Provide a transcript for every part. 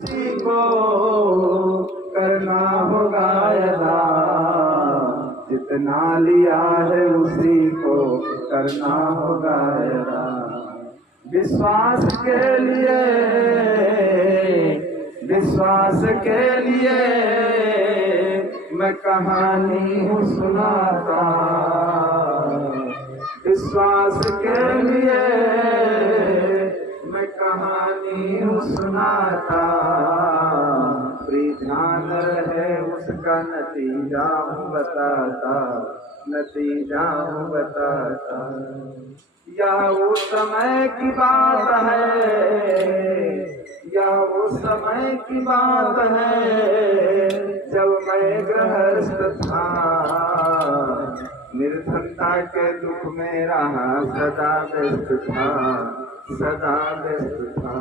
उसी को करना होगा अदा, जितना लिया है उसी को करना होगा अदा। विश्वास के लिए, विश्वास के लिए मैं कहानी हूँ सुनाता, विश्वास के लिए मैं कहानी हूँ सुनाता। ध्यान रहे उसका नतीजा हूँ बताता, नतीजा हूँ बताता। यह वो समय की बात है, यह वो समय की बात है जब मैं गृहस्थ था, निर्धनता के दुख में रहा सदा व्यस्त था, सदा व्यस्त था।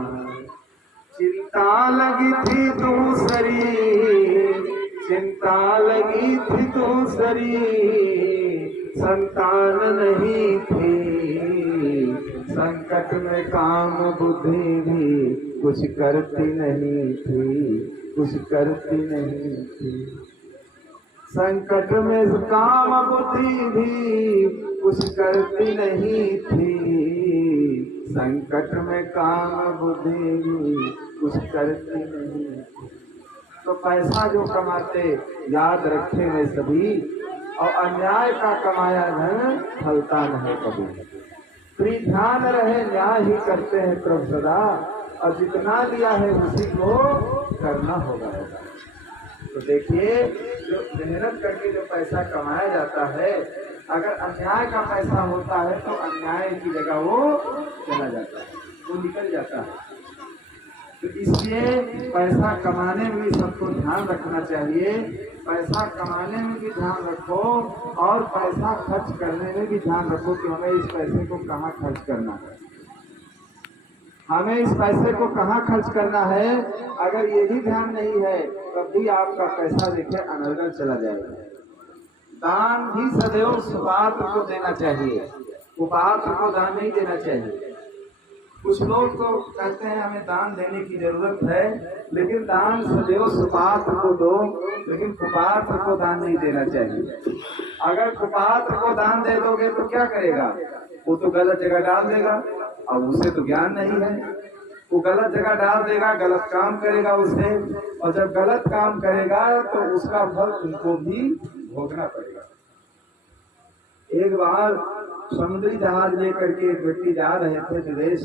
चिंता लगी थी दूसरी, चिंता लगी थी दूसरी, संतान नहीं थी, संकट में काम बुद्धि भी कुछ करती नहीं थी, कुछ करती नहीं थी। संकट में काम बुद्धि भी कुछ करती नहीं थी, संकट में काम बुद्धि भी कुछ करती नहीं। तो पैसा जो कमाते याद रखे वे सभी, और अन्याय का कमाया धन फलता नहीं कभी। प्रिय ध्यान रहे न्याय ही करते हैं प्रभु सदा, और जितना लिया है उसी को करना होगा। तो देखिए, जो मेहनत करके जो पैसा कमाया जाता है, अगर अन्याय का पैसा होता है तो अन्याय की जगह वो चला जाता है, वो निकल जाता है। तो इसलिए पैसा कमाने में भी सबको ध्यान रखना चाहिए, पैसा कमाने में भी ध्यान रखो और पैसा खर्च करने में भी ध्यान रखो कि हमें इस पैसे को कहाँ खर्च करना है, हमें इस पैसे को कहाँ खर्च करना है। अगर ये भी ध्यान नहीं है तब भी आपका पैसा देखे अनर्गल चला जाएगा। दान भी सदैव सुपात्र को देना चाहिए, कुपात्र को दान नहीं देना चाहिए। कुछ लोग तो कहते हैं हमें दान देने की जरूरत है, लेकिन दान सदैव सुपात्र को दो, लेकिन कुपात्र को दान नहीं देना चाहिए। अगर कुपात्र को दान दे दोगे तो क्या करेगा, वो तो गलत जगह डाल देगा, और उसे तो ज्ञान नहीं है, वो गलत जगह डाल देगा, गलत काम करेगा उससे, और जब गलत काम करेगा तो उसका फल उनको भी भोगना पड़ेगा। एक बार समुद्री जहाज लेकर के एक व्यक्ति जा रहे थे विदेश।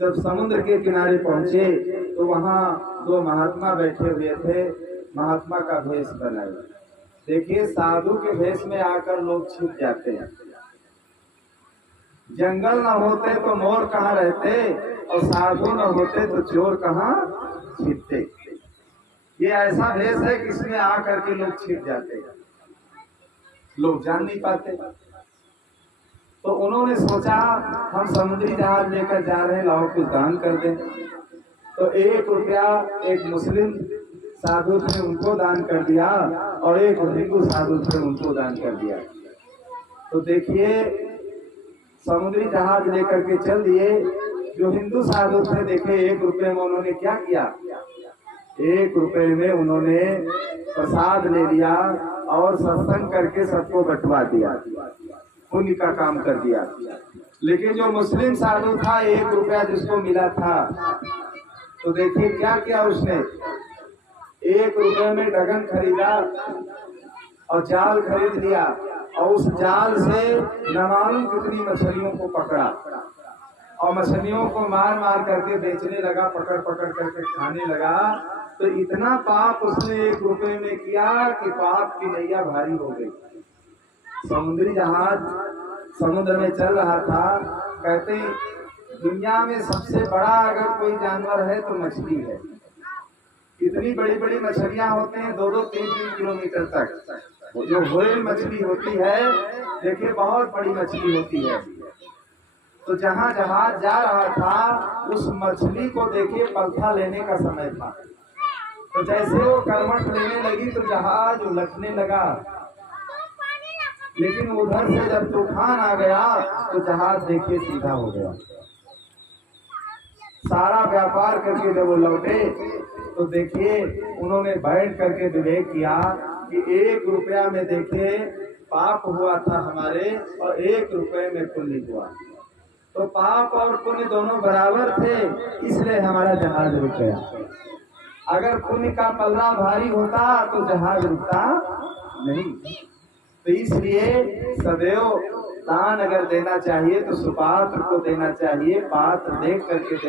जब समुद्र के किनारे पहुंचे तो वहां दो महात्मा बैठे हुए थे, महात्मा का भेष बनाए। देखिए, साधु के भेष में आकर लोग छिप जाते हैं। जंगल न होते तो मोर कहाँ रहते, और साधु न होते तो चोर कहाँ छिपते। ये ऐसा भेष है कि इसमें आकर के लोग छिप जाते हैं, लोग जान नहीं पाते। तो उन्होंने सोचा हम समुद्री जहाज लेकर जा रहे हैं, लाओ कुछ दान कर दें। तो 1 रुपया एक मुस्लिम साधु थे उनको दान कर दिया, और एक हिंदू साधु थे उनको दान कर दिया। तो देखिए, समुद्री जहाज लेकर के चल दिए। जो हिंदू साधु थे, देखे 1 रुपये में उन्होंने क्या किया, 1 रुपये में उन्होंने प्रसाद ले लिया और सत्संग करके सबको बंटवा दिया, पुण्य का काम कर दिया। लेकिन जो मुस्लिम साधु था, 1 रुपया जिसको मिला था, तो देखिए क्या किया उसने, 1 रुपये में डगन खरीदा और जाल खरीद लिया, और उस जाल से न मालूम कितनी मछलियों को पकड़ा, और मछलियों को मार मार करके बेचने लगा, पकड़ पकड़ करके खाने लगा। तो इतना पाप उसने 1 रुपये में किया कि पाप की नैया भारी हो गई। समुद्री जहाज समुद्र में चल रहा था। कहते दुनिया में सबसे बड़ा अगर कोई जानवर है तो मछली है। इतनी बड़ी बड़ी मछलियां होते हैं, 2-2, 3-3 किलोमीटर तक। जो व्हेल मछली होती है, देखिए बहुत बड़ी मछली होती है। तो जहां जहाज जा रहा था, उस मछली को देखिए पलथा लेने का समय था। तो जैसे वो करवट लेने लगी तो जहाज उलटने लगा, लेकिन उधर से जब तूफान आ गया तो जहाज देखिए सीधा हो गया। सारा व्यापार करके जब वो लौटे तो देखिए उन्होंने बैठ करके विवेक किया कि 1 रुपया में देखिए पाप हुआ था हमारे और 1 रुपये में पुण्य हुआ, तो पाप और पुण्य दोनों बराबर थे, इसलिए हमारा जहाज रुक गया। अगर पुण्य का पल्ला भारी होता तो जहाज रुकता नहीं। तो इसलिए सदैव दान अगर देना चाहिए तो सुपात्र को देना चाहिए, पात्र देख करके देना